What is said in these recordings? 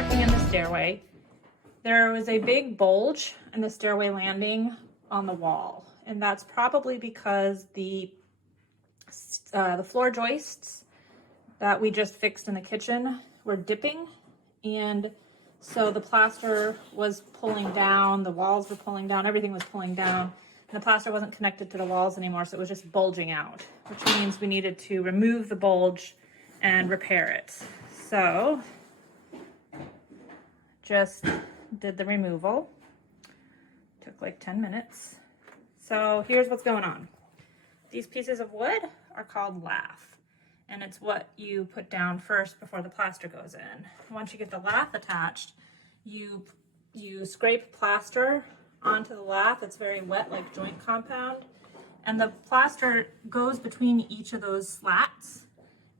working in the stairway, there was a big bulge in the stairway landing on the wall. And that's probably because the floor joists that we just fixed in the kitchen were dipping. And so the plaster was pulling down, the walls were pulling down, everything was pulling down. And the plaster wasn't connected to the walls anymore, so it was just bulging out, which means we needed to remove the bulge and repair it. So just did the removal. Took like 10 minutes. So here's what's going on. These pieces of wood are called lath, and it's what you put down first before the plaster goes in. Once you get the lath attached, you scrape plaster onto the lath. It's very wet, like joint compound, and the plaster goes between each of those slats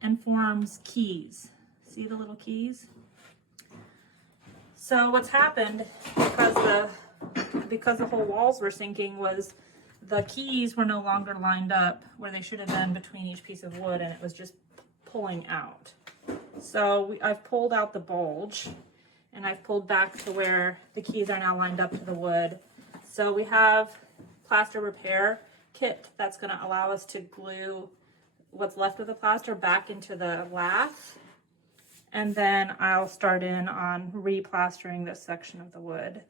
and forms keys. See the little keys? So what's happened, because the whole walls were sinking, was the keys were no longer lined up where they should have been between each piece of wood, and it was just pulling out. So I've pulled out the bulge, and I've pulled back to where the keys are now lined up to the wood. So we have plaster repair kit that's going to allow us to glue what's left of the plaster back into the lath. And then I'll start in on replastering this section of the wood,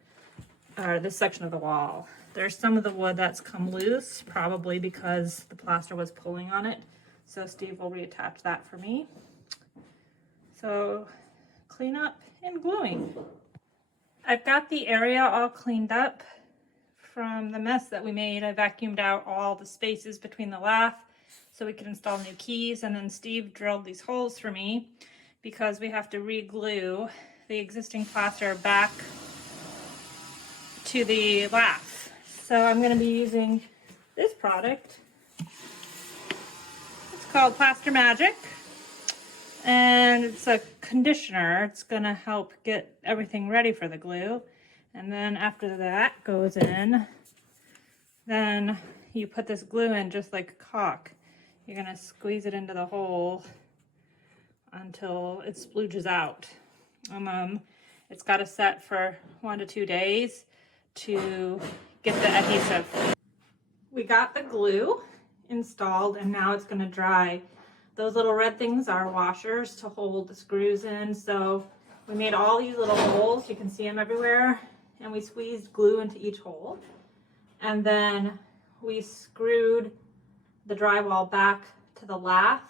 or this section of the wall. There's some of the wood that's come loose, probably because the plaster was pulling on it. So Steve will reattach that for me. So clean up and gluing. I've got the area all cleaned up from the mess that we made. I vacuumed out all the spaces between the lath so we could install new keys, and then Steve drilled these holes for me because we have to re-glue the existing plaster back to the lath. So I'm going to be using this product. It's called Plaster Magic, and it's a conditioner. It's going to help get everything ready for the glue. And then after that goes in, then you put this glue in just like a caulk. You're going to squeeze it into the hole until it splooges out. It's got to set for 1 to 2 days to get the adhesive. We got the glue installed, and now it's going to dry. Those little red things are washers to hold the screws in. So we made all these little holes, you can see them everywhere, and we squeezed glue into each hole. And then we screwed the drywall back to the lath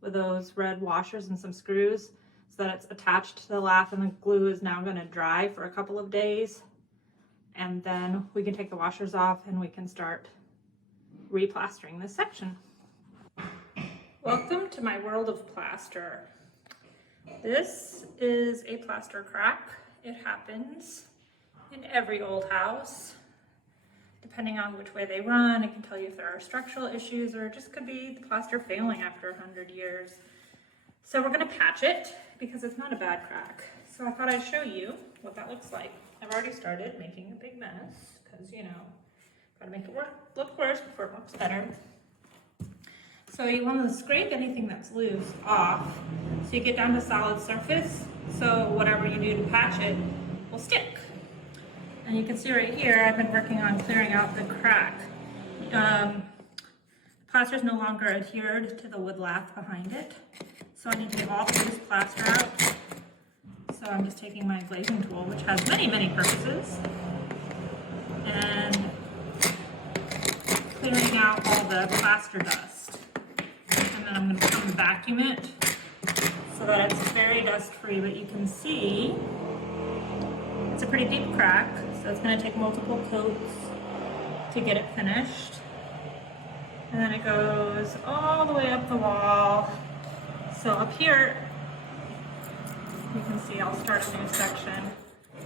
with those red washers and some screws so that it's attached to the lath, and the glue is now going to dry for a couple of days. And then we can take the washers off and we can start replastering this section. Welcome to my world of plaster. This is a plaster crack. It happens in every old house. Depending on which way they run, it can tell you if there are structural issues, or it just could be the plaster failing after 100 years. So we're going to patch it because it's not a bad crack. So I thought I'd show you what that looks like. I've already started making a big mess because, you know, gotta make it look worse before it looks better. So you want to scrape anything that's loose off so you get down to solid surface, so whatever you do to patch it will stick. And you can see right here, I've been working on clearing out the crack. The plaster is no longer adhered to the wood lath behind it, so I need to get all the loose plaster out. So I'm just taking my glazing tool, which has many, many purposes, and clearing out all the plaster dust. And then I'm going to come and vacuum it so that it's very dust-free, but you can see it's a pretty deep crack, so it's going to take multiple coats to get it finished. And then it goes all the way up the wall. So up here, you can see I'll start a new section.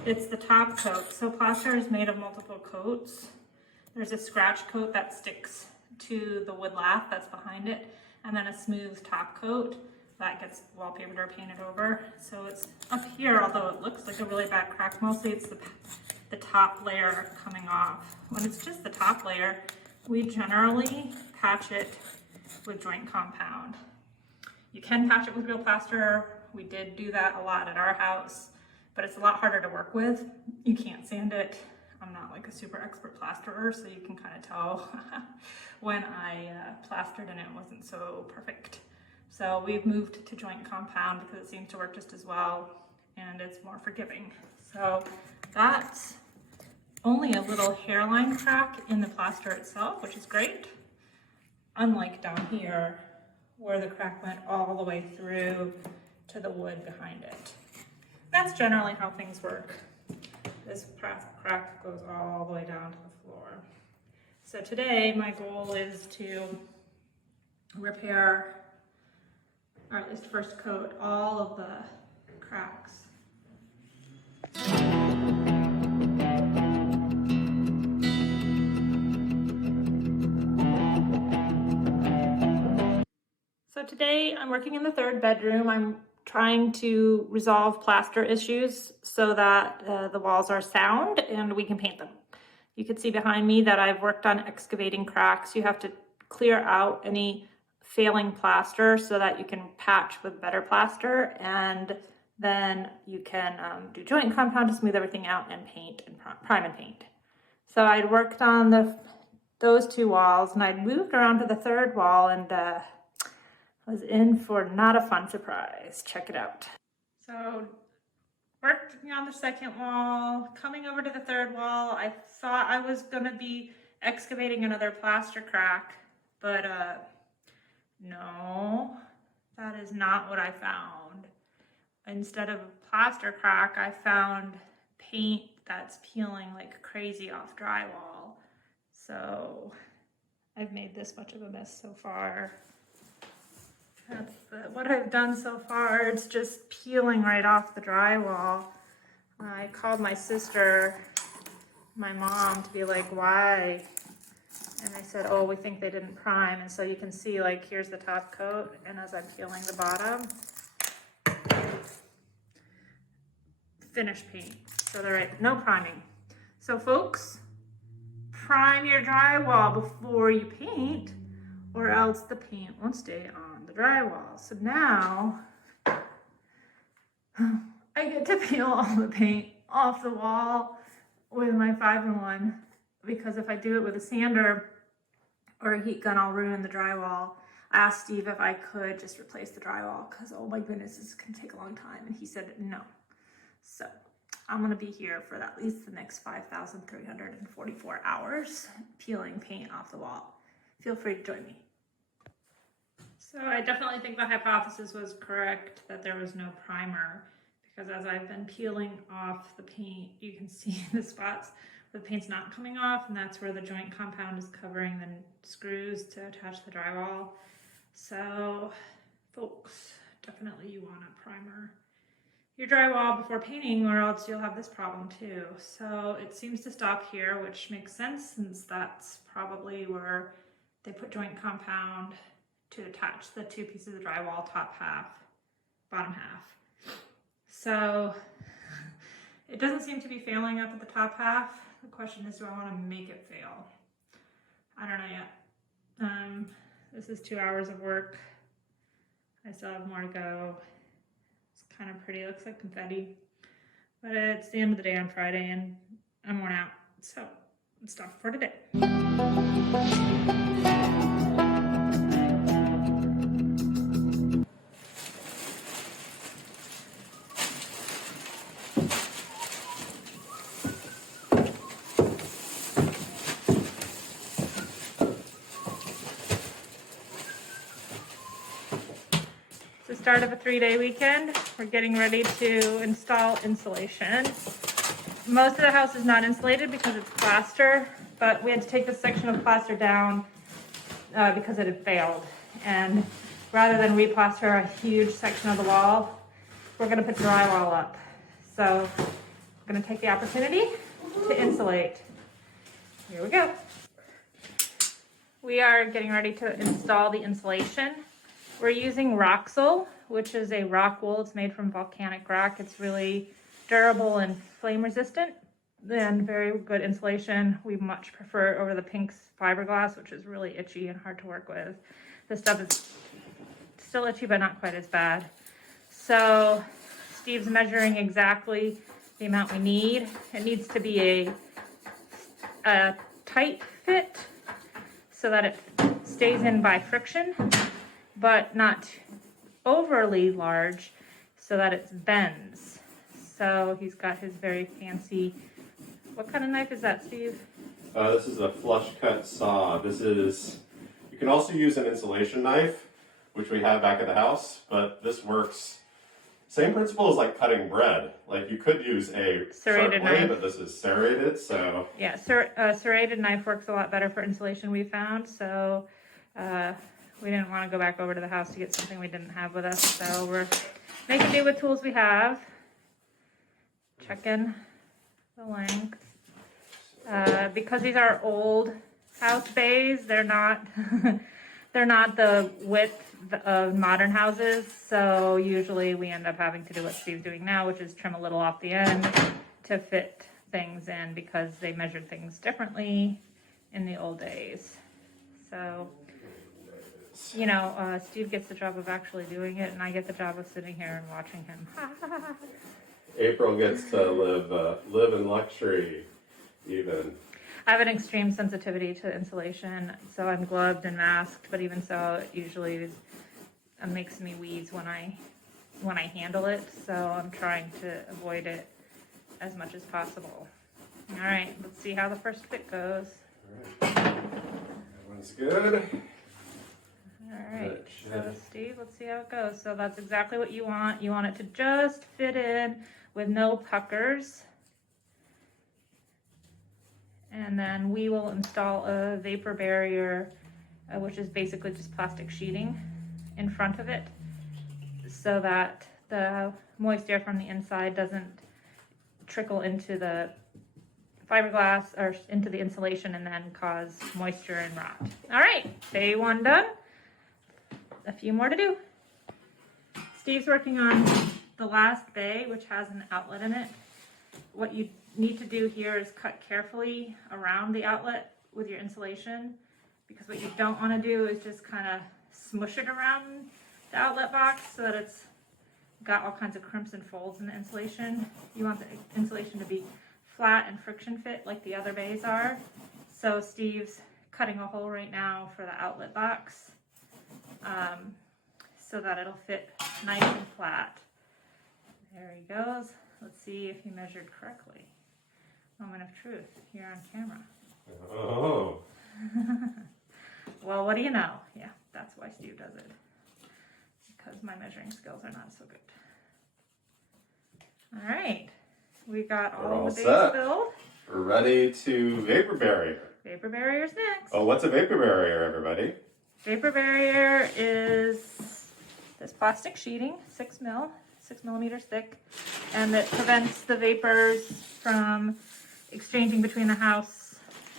It's the top coat. So plaster is made of multiple coats. There's a scratch coat that sticks to the wood lath that's behind it, and then a smooth top coat that gets wallpapered or painted over. So it's up here, although it looks like a really bad crack, mostly it's the top layer coming off. When it's just the top layer, we generally patch it with joint compound. You can patch it with real plaster We did do that a lot at our house, but it's a lot harder to work with. You can't sand it. I'm not like a super expert plasterer, so you can kind of tell when I plastered and it wasn't so perfect. So we've moved to joint compound because it seems to work just as well and it's more forgiving. So that's only a little hairline crack in the plaster itself, which is great. Unlike down here where the crack went all the way through to the wood behind it. That's generally how things work. This crack goes all the way down to the floor. So today my goal is to repair, or at least first coat, all of the cracks. So today I'm working in the third bedroom. I'm trying to resolve plaster issues so that the walls are sound and we can paint them. You can see behind me that I've worked on excavating cracks. You have to clear out any failing plaster so that you can patch with better plaster, and then you can do joint compound to smooth everything out and paint and prime and paint. So I'd worked on those two walls and I'd moved around to the third wall and was in for not a fun surprise. Check it out. So working on the second wall, coming over to the third wall, I thought I was gonna be excavating another plaster crack, but no, that is not what I found. Instead of a plaster crack, I found paint that's peeling like crazy off drywall. So I've made this much of a mess so far. That's what I've done so far. It's just peeling right off the drywall. I called my sister, my mom, to be like, why? And I said, oh, we think they didn't prime. And so you can see, like, here's the top coat, and as I'm peeling the bottom, finish paint. So they're right, no priming. So folks, prime your drywall before you paint, or else the paint won't stay on the drywall. So now I get to peel all the paint off the wall with my 5-in-1, because if I do it with a sander or a heat gun, I'll ruin the drywall. I asked Steve if I could just replace the drywall because, oh my goodness, this can take a long time. And he said no. So I'm gonna be here for at least the next 5,344 hours peeling paint off the wall. Feel free to join me. So I definitely think the hypothesis was correct that there was no primer, because as I've been peeling off the paint, you can see the spots where the paint's not coming off, and that's where the joint compound is covering the screws to attach the drywall. So folks, definitely you want to primer your drywall before painting, or else you'll have this problem too. So it seems to stop here, which makes sense since that's probably where they put joint compound to attach the two pieces of drywall, top half, bottom half. So it doesn't seem to be failing up at the top half. The question is, do I want to make it fail? I don't know yet. This is 2 hours of work. I still have more to go. It's kind of pretty, it looks like confetti. But it's the end of the day on Friday and I'm worn out. So let's stop for today. Start of a 3-day weekend. We're getting ready to install insulation. Most of the house is not insulated because it's plaster, but we had to take this section of plaster down because it had failed. And rather than replaster a huge section of the wall, we're going to put drywall up. So we're going to take the opportunity to insulate. Here we go. We are getting ready to install the insulation. We're using Roxel, which is a rock wool. It's made from volcanic rock. It's really durable and flame resistant and very good insulation. We much prefer it over the Pink's fiberglass, which is really itchy and hard to work with. This stuff is still itchy, but not quite as bad. So Steve's measuring exactly the amount we need. It needs to be a tight fit so that it stays in by friction, but not overly large so that it bends. So he's got his very fancy, what kind of knife is that, Steve? This is a flush cut saw. You can also use an insulation knife, which we have back at the house, but this works. Same principle as like cutting bread. Like you could use a Serrated sharp blade, knife. but this is serrated, so. Yeah, serrated knife works a lot better for insulation, we found, so we didn't want to go back over to the house to get something we didn't have with us, so we're making do with tools we have. Checking the length. Because these are old house bays, they're not they're not the width of modern houses, so usually we end up having to do what Steve's doing now, which is trim a little off the end to fit things in, because they measured things differently in the old days. So, you know, Steve gets the job of actually doing it, and I get the job of sitting here and watching him. April gets to live in luxury, even. I have an extreme sensitivity to insulation, so I'm gloved and masked, but even so, it usually makes me wheeze when I handle it, so I'm trying to avoid it as much as possible. All right, let's see how the first fit goes. All right. That one's good. All right, so Steve, let's see how it goes. So that's exactly what you want. You want it to just fit in with no puckers. And then we will install a vapor barrier, which is basically just plastic sheeting in front of it, so that the moist air from the inside doesn't trickle into the fiberglass or into the insulation and then cause moisture and rot. All right, bay one done. A few more to do. Steve's working on the last bay, which has an outlet in it. What you need to do here is cut carefully around the outlet with your insulation, because what you don't want to do is just kind of smush it around the outlet box so that it's got all kinds of crimps and folds in the insulation. You want the insulation to be flat and friction fit like the other bays are. So Steve's cutting a hole right now for the outlet box, so that it'll fit nice and flat. There he goes. Let's see if he measured correctly. Moment of truth here on camera. Oh. Well, what do you know? Yeah, that's why Steve does it. Because my measuring skills are not so good. All right. We got all the bays filled. We're ready to vapor barrier. Vapor barrier's next. Oh, what's a vapor barrier, everybody? Vapor barrier is this plastic sheeting, 6 millimeters thick, and it prevents the vapors from exchanging between the house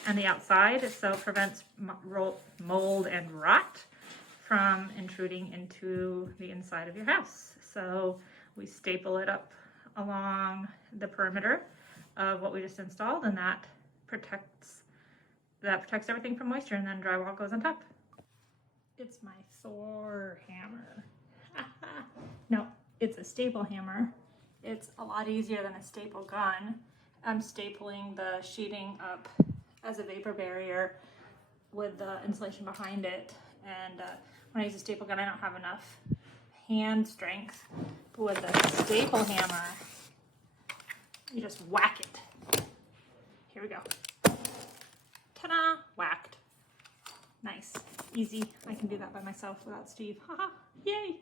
and the outside, so it prevents mold and rot from intruding into the inside of your house. So we staple it up along the perimeter of what we just installed, and that protects everything from moisture, and then drywall goes on top. It's my Thor hammer. No, it's a staple hammer. It's a lot easier than a staple gun. I'm stapling the sheeting up as a vapor barrier with the insulation behind it, and when I use a staple gun I don't have enough hand strength, but with the staple hammer you just whack it. Here we go. Ta-da! Whacked. Nice. Easy. I can do that by myself without Steve. Haha! Yay!